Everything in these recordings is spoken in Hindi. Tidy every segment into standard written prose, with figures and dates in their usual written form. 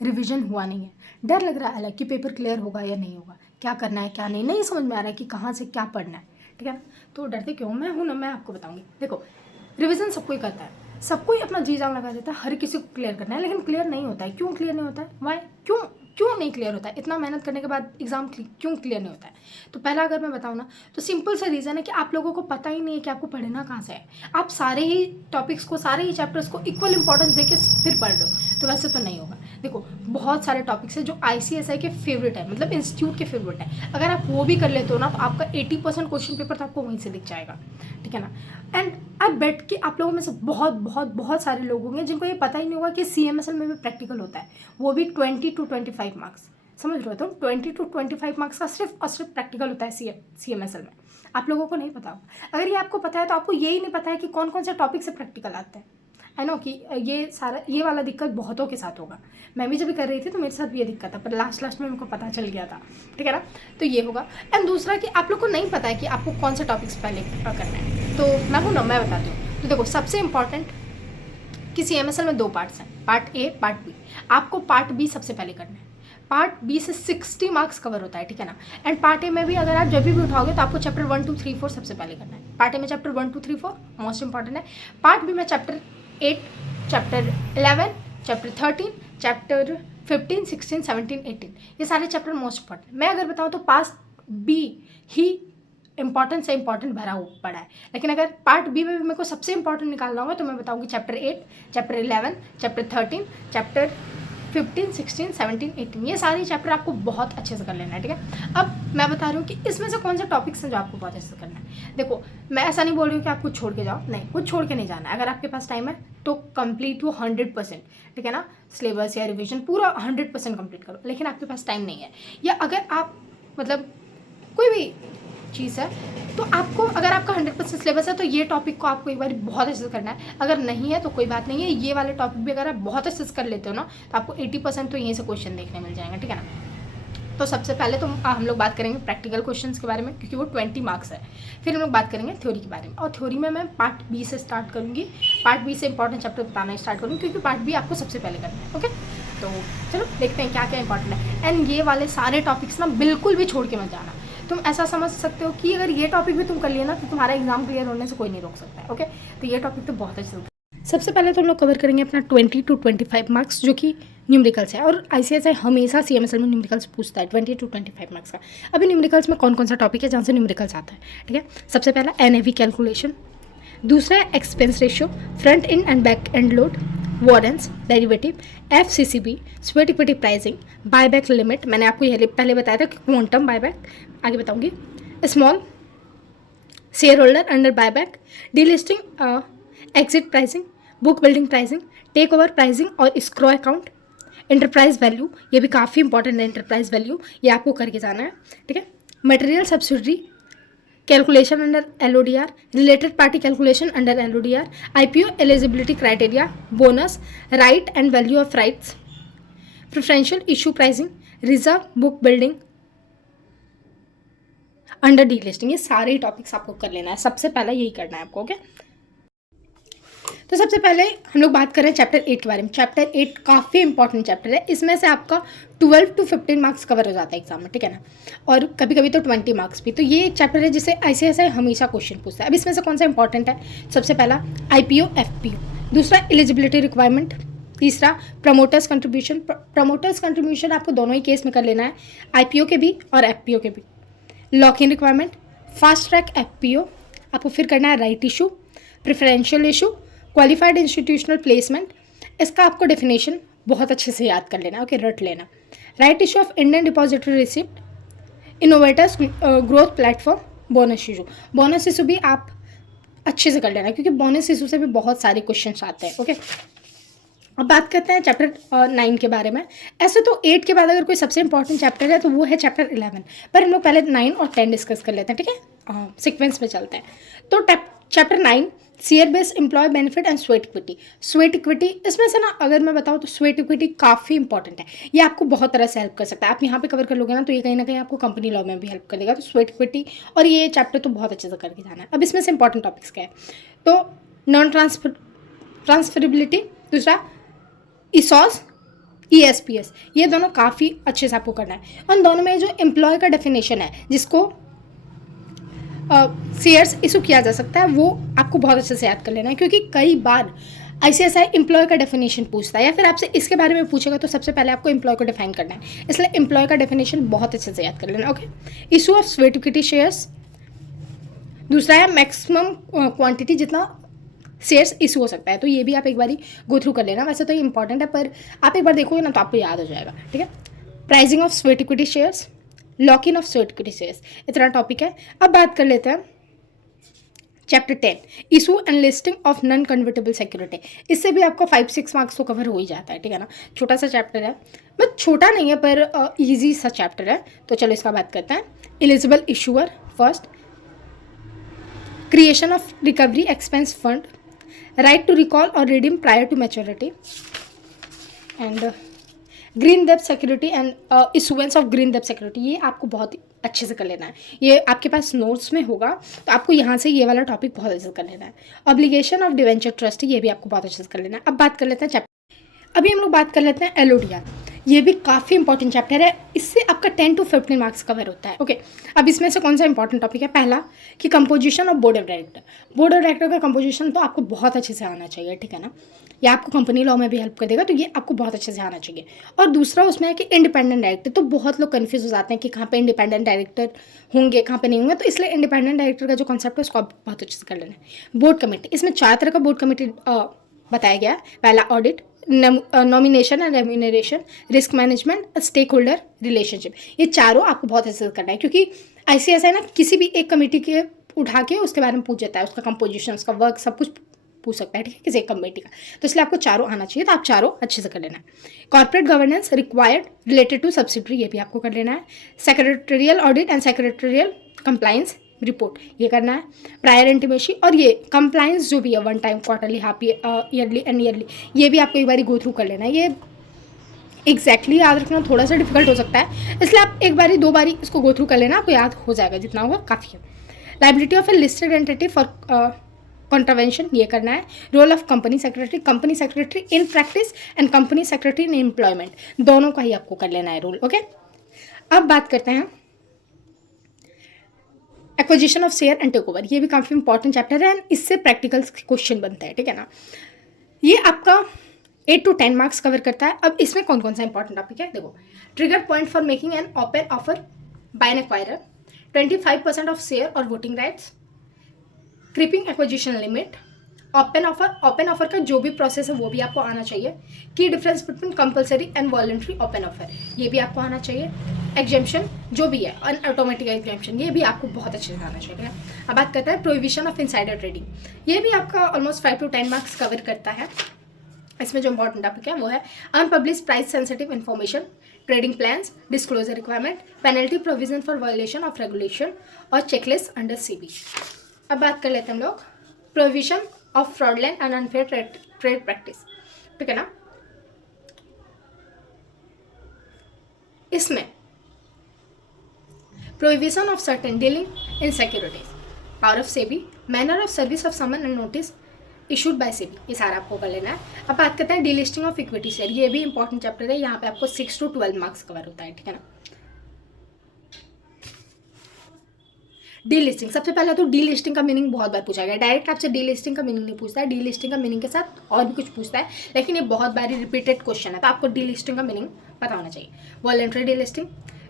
रिवीजन हुआ नहीं है, डर लग रहा है अलग कि पेपर क्लियर होगा या नहीं होगा, क्या करना है क्या नहीं, नहीं समझ में आ रहा है कि कहाँ से क्या पढ़ना है, ठीक है ना। तो डरते क्यों, मैं हूँ ना, मैं आपको बताऊँगी। देखो, रिवीजन सब कोई करता है, सब कोई अपना जी जान लगा देता है, हर किसी को क्लियर करना है, लेकिन क्लियर नहीं होता है। क्यों क्लियर नहीं होता है, वाई, क्यों क्यों नहीं क्लियर होता है, इतना मेहनत करने के बाद एग्जाम क्यों क्लियर नहीं होता है। तो पहला अगर मैं बताऊँ ना, तो सिंपल सा रीज़न है कि आप लोगों को पता ही नहीं है कि आपको पढ़ना कहाँ से है। आप सारे ही टॉपिक्स को, सारे ही चैप्टर्स को इक्वल इंपॉर्टेंस देके फिर पढ़ रहे हो, तो वैसे तो नहीं होगा। देखो, बहुत सारे टॉपिक्स हैं जो ICSI के फेवरेट है, मतलब इंस्टीट्यूट के फेवरेट है। अगर आप वो भी कर लेते हो ना, तो आपका 80% क्वेश्चन पेपर तो आपको वहीं से दिख जाएगा, ठीक है ना। एंड आई बेट कि आप लोगों में से बहुत बहुत बहुत सारे लोग होंगे जिनको ये पता ही नहीं होगा कि CMSL में भी प्रैक्टिकल होता है, वो भी 20 to 25 मार्क्स। समझ रहे हो, तो 20 to 25 मार्क्स का सिर्फ और सिर्फ प्रैक्टिकल होता है CMSL में। आप लोगों को नहीं पता होगा। अगर ये आपको पता है तो आपको यही नहीं पता है कि कौन कौन से टॉपिक से प्रैक्टिकल आते हैं। आई नो कि ये वाला दिक्कत बहुतों के साथ होगा। मैं भी जब कर रही थी तो मेरे साथ भी ये दिक्कत था, पर लास्ट में मेरे को पता चल गया था, ठीक है ना। तो ये होगा। एंड दूसरा कि आप लोग को नहीं पता है कि आपको कौन से टॉपिक्स पहले करना है। तो मैं हूँ ना, मैं बताती हूँ। तो देखो, सबसे इंपॉर्टेंट कि CMSL में 2 पार्ट्स हैं, पार्ट A, पार्ट B। आपको पार्ट B सबसे पहले करना है। पार्ट B से 60 मार्क्स कवर होता है, ठीक है ना। एंड पार्ट A में भी अगर आप जब भी उठाओगे तो आपको चैप्टर 1 2 3 4 सबसे पहले करना है। पार्ट A में चैप्टर 1 2 3 4 मोस्ट इंपॉर्टेंट है। पार्ट B में चैप्टर 8, चैप्टर 11, चैप्टर 13, चैप्टर 15, 16, 17, 18, ये सारे चैप्टर मोस्ट इंपॉर्टेंट। मैं अगर बताऊँ तो पार्ट B ही इंपॉर्टेंट से इंपॉर्टेंट भरा पड़ा है, लेकिन अगर पार्ट B में भी मेरे को सबसे इंपॉर्टेंट निकालना होगा तो मैं बताऊंगी चैप्टर 8, चैप्टर 11, चैप्टर 13, चैप्टर 15, 16, 17, 18, ये सारे चैप्टर आपको बहुत अच्छे से कर लेना है, ठीक है। अब मैं बता रही हूँ कि इसमें से कौन से टॉपिक्स हैं जो आपको बहुत अच्छे से करना है। देखो, मैं ऐसा नहीं बोल रही हूँ कि आप कुछ छोड़ के जाओ, नहीं, कुछ छोड़ के नहीं जाना है। अगर आपके पास टाइम है तो कंप्लीट वो 100%, ठीक है ना। सिलेबस या रिविजन पूरा 100% कंप्लीट करो, लेकिन आपके पास टाइम नहीं है, या अगर आप मतलब कोई भी चीज़ है, तो आपको, अगर आपका 100% सिलेबस है तो ये टॉपिक को आपको एक बार बहुत अच्छे से करना है। अगर नहीं है तो कोई बात नहीं है, ये वाले टॉपिक भी अगर आप बहुत अच्छे से कर लेते हो ना, तो आपको 80% तो यहीं से क्वेश्चन देखने मिल जाएंगे, ठीक है ना। तो सबसे पहले तो हम लोग बात करेंगे प्रैक्टिकल क्वेश्चंस के बारे में, क्योंकि वो 20 मार्क्स है। फिर हम लोग बात करेंगे थ्योरी के बारे में, और थ्योरी में मैं पार्ट B से स्टार्ट करूँगी। पार्ट B से इंपॉर्टेंट चैप्टर बताना स्टार्ट करूँगी, क्योंकि पार्ट B आपको सबसे पहले करना है, ओके। तो चलो देखते हैं क्या क्या इंपॉर्टेंट है। एंड ये वाले सारे टॉपिक्स ना बिल्कुल भी छोड़ के मत जाना। तुम ऐसा समझ सकते हो कि अगर ये टॉपिक भी तुम कर लिए ना, तो तुम्हारा एग्जाम क्लियर होने से कोई नहीं रोक सकता है, ओके। तो ये टॉपिक तो बहुत अच्छे से। सबसे पहले तो हम लोग कवर करेंगे अपना 20 to 25 मार्क्स, जो कि न्यूमेरिकल्स है। और ICSI हमेशा CMSL में न्यूमेरिकल्स पूछता है 20 to 25 मार्क्स का। अभी न्यूमेरिकल्स में कौन कौन सा टॉपिक है जहाँ से न्यूमेरिकल्स आता है, ठीक है। सबसे पहला NAV कैलकुलेशन, दूसरा है expense ratio, front end back and load, warrants, derivative, FCCB, sweat equity pricing, buyback limit, मैंने आपको ये पहले बताया था कि क्वांटम बायबैक, आगे बताऊंगी, small share holder under buyback, delisting, exit pricing, book building pricing, take over pricing और स्क्रो अकाउंट, एंटरप्राइज वैल्यू, ये भी काफ़ी इंपॉर्टेंट है, एंटरप्राइज वैल्यू ये आपको करके जाना है, ठीक है। Material subsidiary calculation under LODR, related party calculation under LODR, IPO eligibility criteria, bonus, right and value of rights, preferential issue pricing, reserve, book building under D listing, ये सारे ही टॉपिक्स आपको कर लेना है। सबसे पहले यही करना है आपको, ओके। तो सबसे पहले हम लोग बात करें चैप्टर 8 के बारे में। चैप्टर 8 काफ़ी इंपॉर्टेंट चैप्टर है, इसमें से आपका 12 to 15 मार्क्स कवर हो जाता है एग्जाम में, ठीक है ना। और कभी कभी तो 20 मार्क्स भी। तो ये एक चैप्टर है जिसे ICSI हमेशा क्वेश्चन पूछता है। अब इसमें से कौन सा इंपॉर्टेंट है, सबसे पहला IPO FPO, दूसरा एलिजिबिलिटी रिक्वायरमेंट, तीसरा प्रमोटर्स कंट्रीब्यूशन। प्रमोटर्स कंट्रीब्यूशन आपको दोनों ही केस में कर लेना है, IPO के भी और FPO के भी। Lock in requirement, fast track FPO, आपको फिर करना है right issue, preferential issue, qualified institutional placement, इसका आपको डेफिनेशन बहुत अच्छे से याद कर लेना, ओके, रट लेना। Right issue of Indian depository receipt, innovators growth platform, bonus issue. Bonus issue भी आप अच्छे से कर लेना, क्योंकि बोनस इशू से भी बहुत सारे क्वेश्चन आते हैं, ओके। अब बात करते हैं चैप्टर 9 के बारे में। ऐसे तो 8 के बाद अगर कोई सबसे इंपॉर्टेंट चैप्टर है तो वो है चैप्टर 11, पर हम लोग पहले 9 और 10 डिस्कस कर लेते हैं, ठीक है, सीक्वेंस में चलते हैं। तो chapter 9 share based employee benefit and sweat equity. Sweat equity, इसमें से ना अगर मैं बताऊँ तो स्वेट इक्विटी काफ़ी इंपॉर्टेंट है, ये आपको बहुत तरह से हेल्प कर सकता है। आप यहाँ पे कवर कर लोगे ना तो ये कहीं ना कहीं आपको कंपनी लॉ में भी हेल्प करेगा। तो स्वेट इक्विटी और ये चैप्टर तो बहुत अच्छे से करके जाना है। अब इसमें से इंपॉर्टेंट टॉपिक्स क्या है, तो नॉन ट्रांसफरेबिलिटी, दूसरा ESOS, ESPS, ये दोनों काफ़ी अच्छे से आपको करना है। उन दोनों में जो एम्प्लॉय का डेफिनेशन है जिसको शेयर्स इशू किया जा सकता है, वो आपको बहुत अच्छे से याद कर लेना है, क्योंकि कई बार ICSI एम्प्लॉय का डेफिनेशन पूछता है या फिर आपसे इसके बारे में पूछेगा, तो सबसे पहले आपको एम्प्लॉय को डिफाइन करना है, इसलिए एम्प्लॉय का डेफिनेशन बहुत अच्छे से याद कर लेना। Okay, issue of sweat equity shares, दूसरा है मैक्सिमम क्वांटिटी जितना शेयर्स इशू हो सकता है, तो ये भी आप एक बारी गो थ्रू कर लेना। वैसे तो ये इंपॉर्टेंट है, पर आप एक बार देखोगे ना तो आपको याद हो जाएगा, ठीक है। Pricing of sweat equity shares, lock in of sweat equity shares, इतना टॉपिक है। अब बात कर लेते हैं chapter 10, issue and listing of non convertible security. इससे भी आपको 5-6 मार्क्स तो कवर हो ही जाता है, ठीक है ना। छोटा सा चैप्टर है, बट छोटा नहीं है पर ईजी सा चैप्टर है, तो चलो इसका बात करते हैं। Eligible issuer first, creation of recovery expense fund, right to recall और redeem prior to maturity, and green डेब्ट security and issuance of green डेब्ट सिक्योरिटी। ये आपको बहुत अच्छे से कर लेना है, ये आपके पास नोट्स में होगा, तो आपको यहाँ से ये वाला टॉपिक बहुत अच्छे से कर लेना है। ऑब्लिगेशन ऑफ डिवेंचर ट्रस्ट, ये भी आपको बहुत अच्छे से कर लेना है। अब बात कर लेते हैं चैप्टर, अभी हम लोग बात कर लेते हैं LODR। ये भी काफ़ी इंपॉर्टेंट चैप्टर है, इससे आपका 10 to 15 मार्क्स कवर होता है। ओके, अब इसमें से कौन सा इंपॉर्टेंट टॉपिक है? पहला कि composition of board of director. Board of director का कंपोजिशन तो आपको बहुत अच्छे से आना चाहिए, ठीक है ना। या आपको कंपनी लॉ में भी हेल्प कर देगा, तो ये आपको बहुत अच्छे से आना चाहिए। और दूसरा उसमें है कि इंडिपेंडेंट डायरेक्टर, तो बहुत लोग कन्फ्यूज हो जाते हैं कि कहाँ पे इंडिपेंडेंट डायरेक्टर होंगे, कहाँ पे नहीं होंगे, तो इसलिए इंडिपेंडेंट डायरेक्टर का जो कॉन्सेप्ट है उसको आप बहुत अच्छे से कर लेना है। बोर्ड कमेटी, इसमें 4 तरह का बोर्ड कमेटी बताया गया है। पहला audit, nomination and remuneration, risk management, stake holder relationship. ये चारों आपको बहुत अच्छे से करना है, क्योंकि ICSI ना किसी भी एक कमेटी के उठा के उसके बारे में पूछ जाता है, उसका कंपोजिशन, उसका वर्क, सब कुछ पूछ सकता है, ठीक है, किसी एक कमेटी का। तो इसलिए आपको चारों आना चाहिए, तो आप चारों अच्छे से कर लेना है। Corporate governance required related to subsidiary, ये भी आपको कर लेना है। Secretarial audit and secretarial compliance report, ये करना है। प्रायर इंटीमेसी, और ये कंप्लाइंस जो भी है, 1 time, quarterly, half yearly and yearly, ये भी आपको एक बार गो थ्रू कर लेना है। ये एग्जैक्टली याद रखना थोड़ा सा डिफिकल्ट हो सकता है, इसलिए आप एक बारी 2 बारी इसको गो थ्रू कर लेना, आपको याद हो जाएगा, जितना होगा काफ़ी है। Liability of a listed entity for contravention, ये करना है। Role of company secretary in practice and company secretary in employment, दोनों का ही आपको कर लेना है रोल। ओके, अब बात करते हैं acquisition of share and take over. ये भी काफ़ी इंपॉर्टेंट चैप्टर है, एंड इससे प्रैक्टिकल क्वेश्चन बनता है, ठीक है ना। ये आपका 8 to 10 मार्क्स कवर करता है। अब इसमें कौन कौन सा इंपॉर्टेंट टॉपिक है, देखो। Trigger point for making an open offer by an acquirer, 25% of share और voting rights, creeping acquisition limit, open offer का जो भी प्रोसेस है वो भी आपको आना चाहिए। की difference between compulsory and voluntary open offer, ये भी आपको आना चाहिए। एग्जेम्पशन जो भी है, अन ऑटोमेटिक एग्जेम्पशन, ये भी आपको बहुत अच्छे से आना चाहिए। अब बात करते हैं प्रोहिबिशन ऑफ इनसाइडर ट्रेडिंग, ये भी आपका ऑलमोस्ट 5 to 10 मार्क्स कवर करता है। इसमें जो इंपॉर्टेंट टॉपिक है वो है unpublish price sensitive information, trading plans, disclosure requirement, penalty provision for violation of regulation और चेकलिस्ट अंडर CB। अब बात कर लेते हैं हम लोग provision of fraudulent and unfair trade practice, ठीक है ना। इसमें prohibition of certain dealing in securities, power of SEBI, manner of service of summon and notice issued by SEBI, ये सारा आपको कर लेना है। अब बात करते हैं डीलिस्टिंग ऑफ इक्विटी शेयर, ये भी इंपॉर्टेंट चैप्टर है, यहाँ पे आपको 6 to 12 मार्क्स कवर होता है, ठीक है ना। डीलिस्टिंग, सबसे पहले तो डीलिस्टिंग का मीनिंग बहुत बार पूछा गया, डायरेक्ट आपसे डीलिस्टिंग का मीनिंग नहीं पूछता है, डीलिस्टिंग का मीनिंग के साथ और भी कुछ पूछता है, लेकिन ये बहुत बार रिपीटेड क्वेश्चन है, तो आपको डीलिस्टिंग का मीनिंग पता होना चाहिए। Voluntary delisting,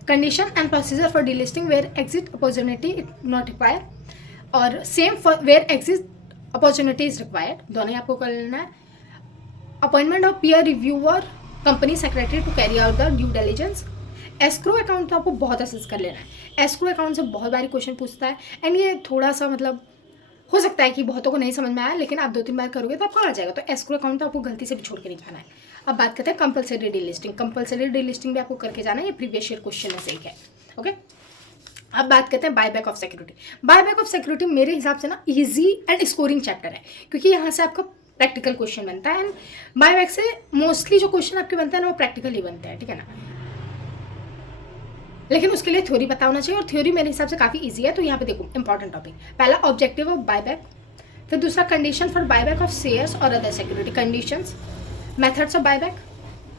condition and procedure for delisting where exit opportunity it not require, और same for where exit opportunity is required, दोनों ही आपको कर लेना है। Appointment of peer reviewer company secretary to carry out the due diligence. Escrow account तो आपको बहुत अच्छे से कर लेना है, एस्क्रो अकाउंट से बहुत बारी क्वेश्चन पूछता है, एंड ये थोड़ा सा मतलब हो सकता है कि बहुतों को नहीं समझ में आया, लेकिन आप 2-3 बार करोगे तो आपको आ जाएगा, तो एस्क्रो अकाउंट तो आपको गलती से भी छोड़ के नहीं जाना है। अब बात करते हैं कंपलसरी डीलिस्टिंग, कंपलसरी डीलिस्टिंग भी आपको करके जाना है, ये प्रीवियस ईयर क्वेश्चन में से एक है। ओके, अब बात करते हैं buyback of security. Buyback of security मेरे हिसाब से ना इजी एंड स्कोरिंग चैप्टर है, क्योंकि यहाँ से आपका प्रैक्टिकल क्वेश्चन बनता है, एंड बायबैक से मोस्टली जो क्वेश्चन आपके बनते हैं ना वो प्रैक्टिकल ही बनते हैं, ठीक है ना। लेकिन उसके लिए थ्योरी पता होना चाहिए, और थ्योरी मेरे हिसाब से काफ़ी इजी है, तो यहाँ पे देखो इंपॉर्टेंट टॉपिक, पहला ऑब्जेक्टिव ऑफ बायबैक, फिर दूसरा condition for buyback of shares और other security conditions, methods of buyback,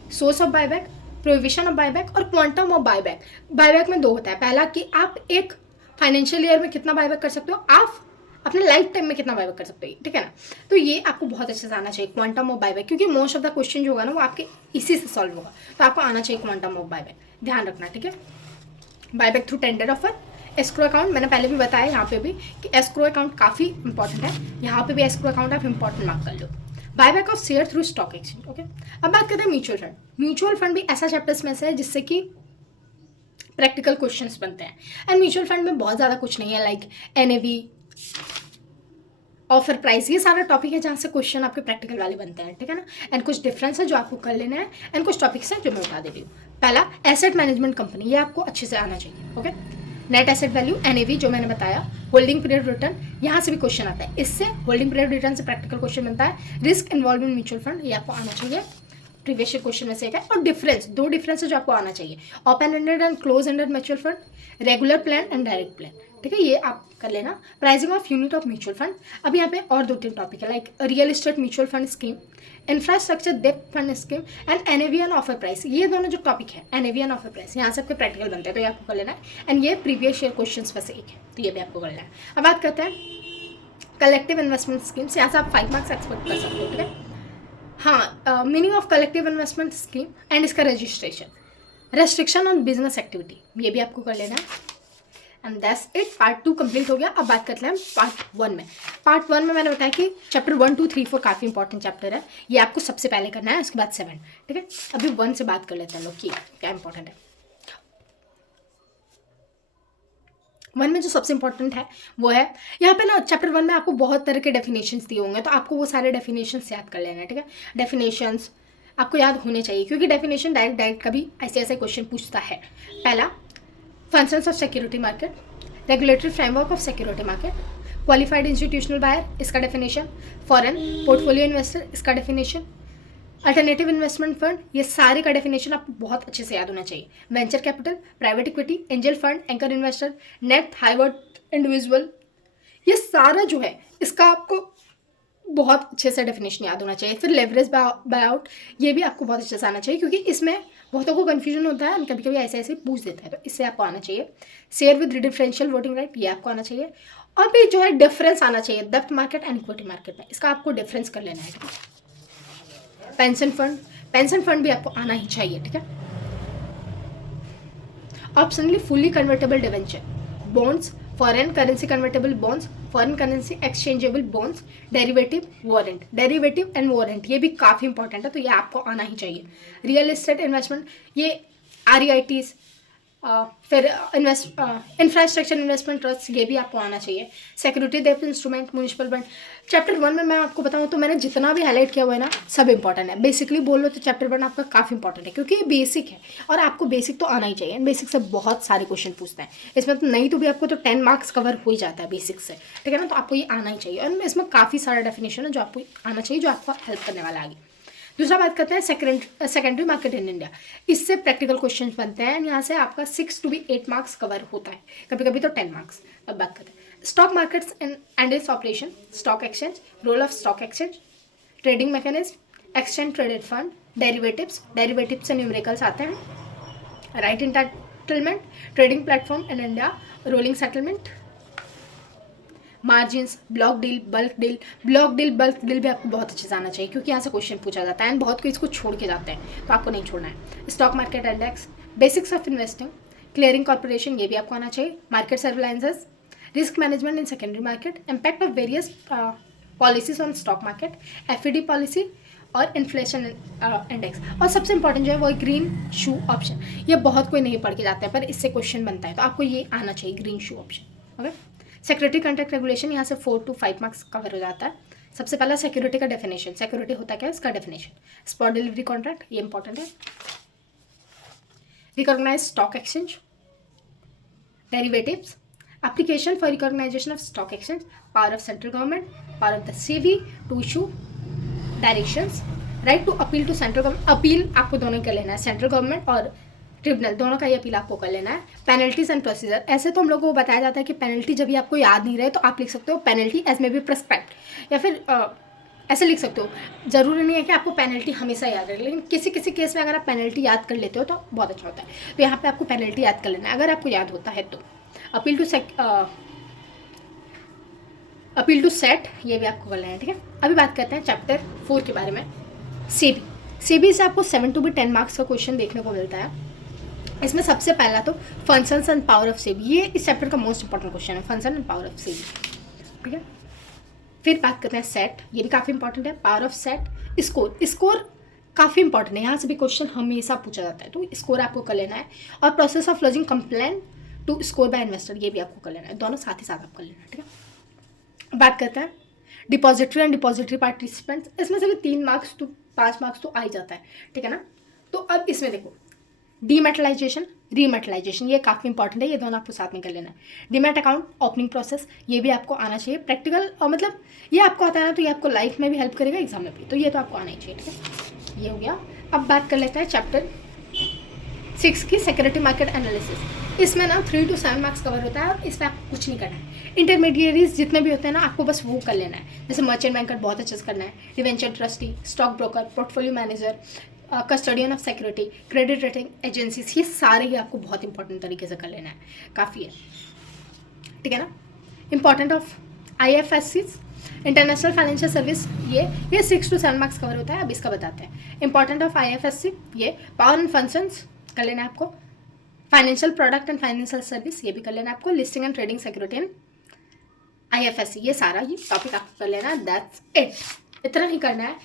source of buyback, prohibition of buyback और क्वांटम ऑफ बायबैक। बायबैक में दो होता है, पहला कि आप एक फाइनेंशियल ईयर में कितना बायबैक कर सकते हो, आप अपने लाइफ टाइम में कितना बायबैक कर सकते हो, ठीक है ना। तो ये आपको बहुत अच्छे से आना चाहिए क्वांटम ऑफ बायबैक, क्योंकि मोस्ट ऑफ द क्वेश्चन जो होगा ना वो आपके इसी से सॉल्व होगा, तो आपको आना चाहिए क्वांटम ऑफ बायबैक, ध्यान रखना, ठीक है। Buyback through tender offer, escrow account, मैंने पहले भी बताया यहाँ पे भी कि एस्क्रो अकाउंट काफ़ी इंपॉर्टेंट है, यहाँ पे भी एस्क्रो अकाउंट आप इंपॉर्टेंट मार्क कर लो। Buyback of share through stock exchange, okay. अब बात करते हैं म्यूचुअल फंड। म्यूचुअल फंड भी ऐसा चैप्टर्स में से है जिससे कि प्रैक्टिकल क्वेश्चंस बनते हैं। एंड म्यूचुअल फंड में बहुत ज़्यादा कुछ नहीं है, लाइक एनएवी, ऑफर प्राइस, ये सारा टॉपिक है जहाँ से क्वेश्चन आपके प्रैक्टिकल वाले बनते हैं, ठीक है ना। एंड कुछ डिफरेंस है जो आपको कर लेना है, एंड कुछ टॉपिक्स हैं जो मैं बता दे रही हूँ। पहला एसेट मैनेजमेंट कंपनी, ये आपको अच्छे से आना चाहिए, okay. Net asset value, NAV जो मैंने बताया, होल्डिंग पीरियड रिटर्न, यहाँ से भी क्वेश्चन आता है, इससे होल्डिंग पीरियड रिटर्न से प्रैक्टिकल क्वेश्चन बनता है। Risk involve in mutual fund, ये आपको आना चाहिए, प्रीवियस क्वेश्चन में से एक है। और डिफरेंस, दो डिफरेंस है जो आपको आना चाहिए, open ended and close ended mutual fund, regular plan and direct plan, ठीक है, ये आप कर लेना। Pricing of unit of mutual fund, अब यहाँ पे और 2-3 टॉपिक है, like real estate mutual fund scheme, infrastructure depth fund scheme and NAV and offer price, ये दोनों जो टॉपिक है एनएवी एंड ऑफर प्राइस, यहाँ से आपके प्रैक्टिकल बनते हैं, तो ये आपको कर लेना है। एंड ये प्रीवियस ईयर क्वेश्चन में से एक है, तो ये भी आपको करना है। अब बात करते हैं कलेक्टिव इन्वेस्टमेंट स्कीम्स, यहाँ से आप 5 मार्क्स एक्सपेक्ट कर सकते हो, ठीक है। हाँ, meaning of collective investment scheme and इसका registration, restriction on business activity, ये भी आपको कर लेना है। And that's it, part 2 complete हो गया। अब बात करते हैं पार्ट 1 में। पार्ट 1 में मैंने बताया कि चैप्टर 1, 2, 3, 4 काफ़ी इंपॉर्टेंट चैप्टर है, ये आपको सबसे पहले करना है, उसके बाद 7, ठीक है। अभी 1 से बात कर लेते हैं लोग कि क्या इंपॉर्टेंट है। 1 में जो सबसे इंपॉर्टेंट है वो है, यहाँ पे ना चैप्टर 1 में आपको बहुत तरह के डेफिनेशंस दिए होंगे, तो आपको वो सारे डेफिनेशंस याद कर लेना है, ठीक है। डेफिनेशंस आपको याद होने चाहिए, क्योंकि डेफिनेशन डायरेक्ट कभी ऐसे ऐसे क्वेश्चन पूछता है। पहला, functions of security market, regulatory framework of security market, qualified institutional buyer, इसका डेफिनेशन, फॉरेन पोर्टफोलियो इन्वेस्टर, इसका डेफिनेशन, अल्टरनेटिव इन्वेस्टमेंट फंड, ये सारे का डेफिनेशन आपको बहुत अच्छे से याद होना चाहिए। Venture capital, private equity, angel fund, anchor investor, net high worth individual, ये सारा जो है इसका आपको बहुत अच्छे से डेफिनेशन याद होना चाहिए। फिर लेवरेज बायआउट, ये भी आपको बहुत अच्छे से आना चाहिए, क्योंकि इसमें बहुतों को कन्फ्यूजन होता है, कभी कभी ऐसे ऐसे पूछ देता है, तो इससे आपको आना चाहिए। Share with differential voting right, ये आपको आना चाहिए। और भी जो है डिफरेंस आना चाहिए डेब्ट मार्केट एंड इक्विटी मार्केट में, इसका आपको डिफरेंस कर लेना है। पेंशन फंड भी आपको आना ही चाहिए, ठीक है। Optionally fully convertible debenture, bonds, foreign currency convertible bonds, foreign currency exchangeable bonds, derivative warrant, derivative and warrant, ये भी काफ़ी इंपॉर्टेंट है, तो ये आपको आना ही चाहिए। रियल एस्टेट इन्वेस्टमेंट, ये REITs, फिर इंफ्रास्ट्रक्चर इन्वेस्टमेंट ट्रस्ट, ये भी आपको आना चाहिए। सिक्योरिटी डेब्ट इंस्ट्रूमेंट, म्यूनिसिपल बॉन्ड। चैप्टर 1 में मैं आपको बताऊँ तो मैंने जितना भी हाईलाइट किया हुआ है ना, सब इंपॉर्टेंट है। बेसिकली बोल लो तो चैप्टर 1 आपका काफ़ी इंपॉर्टेंट है, क्योंकि ये बेसिक है और आपको बेसिक तो आना ही चाहिए। बेसिक से बहुत सारे क्वेश्चन पूछते हैं इसमें, तो नहीं तो भी आपको तो 10 मार्क्स कवर हो ही जाता है बेसिक से, ठीक है ना। तो आपको ये आना ही चाहिए, और इसमें काफ़ी सारा डेफिनेशन है जो आपको आना चाहिए, जो आपको हेल्प करने वाला आगे। दूसरा बात करते हैं सेकेंडरी मार्केट इन इंडिया, इससे प्रैक्टिकल क्वेश्चंस बनते हैं, यहाँ से आपका 6 to 8 मार्क्स कवर होता है, कभी कभी तो 10 मार्क्स। अब बात करते हैं stock markets and its operation, stock exchange, role of stock exchange, trading mechanism, exchange traded fund, derivatives से न्यूमेरिकल्स आते हैं, right entitlement, trading platform in India, rolling settlement, margins, block deal, bulk deal भी आपको बहुत अच्छे से आना चाहिए, क्योंकि यहाँ से क्वेश्चन पूछा जाता है एंड बहुत कोई इसको छोड़ के जाते हैं, तो आपको नहीं छोड़ना है। Stock market index, basics of investing, clearing corporation, ये भी आपको आना चाहिए। Market surveillances, risk management in secondary market, impact of various policies on stock market, FED policy और इन्फ्लेशन इंडेक्स। और सबसे इंपॉर्टेंट जो है वो ग्रीन शू ऑप्शन, ये बहुत कोई नहीं पढ़ के जाता है, पर इससे क्वेश्चन बनता है, तो आपको ये आना चाहिए green shoe option, okay. Security contract regulation, यहाँ से 4 to 5 मार्क्स कवर हो जाता है। सबसे पहला सिक्योरिटी का डेफिनेशन, सिक्योरिटी होता क्या है, इसका डेफिनेशन। स्पॉट डिलीवरी कॉन्ट्रैक्ट, ये इंपॉर्टेंट है। Recognise stock exchange, derivatives, application for recognition of stock exchange, power of central government, power of the SEBI to issue directions, right to appeal to central government, appeal आपको दोनों कर लेना है, सेंट्रल गवर्नमेंट और ट्रिब्यूनल दोनों का ही अपील आपको कर लेना है। पेनल्टीज एंड प्रोसीजर, ऐसे तो हम लोगों को बताया जाता है कि पेनल्टी जब भी आपको याद नहीं रहे तो आप लिख सकते हो पेनल्टी एज में बी प्रेस्क्राइब्ड, या फिर ऐसे लिख सकते हो। ज़रूरी नहीं है कि आपको पेनल्टी हमेशा याद रहे, लेकिन किसी किसी केस में अगर आप पेनल्टी याद कर लेते हो तो बहुत अच्छा होता है। तो यहाँ पे आपको पेनल्टी याद कर लेना है अगर आपको याद होता है तो। अपील टू सेट, ये भी आपको करना है, ठीक है। अभी बात करते हैं चैप्टर 4 के बारे में, सेबी। सेबी से आपको 7 to 10 मार्क्स का क्वेश्चन देखने को मिलता है। इसमें सबसे पहला तो functions and power of SEBI, ये इस चैप्टर का मोस्ट इंपॉर्टेंट क्वेश्चन है, function and power of SEBI, ठीक है। फिर बात करते हैं सेट, ये भी काफ़ी इंपॉर्टेंट है। पावर ऑफ सेट, स्कोर काफ़ी इंपॉर्टेंट है, यहाँ से भी क्वेश्चन हमेशा पूछा जाता है, तो स्कोर आपको कर लेना है। और process of lodging complain to score by investor, ये भी आपको कर लेना है, दोनों साथ ही साथ आप कर लेना है, ठीक है। बात करते हैं डिपॉजिटरी एंड डिपॉजिटरी पार्टिसिपेंट्स, इसमें से भी 3 मार्क्स तो 5 मार्क्स तो आ ही जाता है, ठीक है ना। तो अब इसमें देखो डीमेटलाइजेशन, रीमेटलाइजेशन, ये काफ़ी इंपॉर्टेंट है, ये दोनों आपको साथ में कर लेना है। डीमेट अकाउंट ओपनिंग प्रोसेस, ये भी आपको आना चाहिए प्रैक्टिकल, और मतलब ये आपको आता है ना तो ये आपको लाइफ में भी हेल्प करेगा, एग्जाम में भी, तो ये तो आपको आना ही चाहिए, ठीक है। ये हो गया। अब बात कर लेते हैं चैप्टर 6 की सिक्योरिटी मार्केट एनालिसिस। इसमें ना 3 to 7 मार्क्स कवर होता है और इसमें आपको कुछ नहीं करना है। इंटरमीडिएरीज जितने भी होते हैं ना आपको बस वो कर लेना है, जैसे मर्चेंट बैंकर बहुत अच्छे से करना है, debenture trustee, stock broker, portfolio manager, custodian of security, credit rating agencies, ये सारे ही आपको बहुत इंपॉर्टेंट तरीके से कर लेना है, काफ़ी है, ठीक है ना। Important of IFSCs, international financial service, ये 6 to 7 मार्क्स कवर होता है। अब इसका बताते हैं इंपॉर्टेंट ऑफ IFSC, ये पावर एंड फंक्शंस कर लेना है आपको। Financial product and financial service, ये भी कर लेना है आपको। Listing and trading security and IFSC, ये सारा ये टॉपिक आपको कर लेना है, दैट्स इट, इतना ही करना है।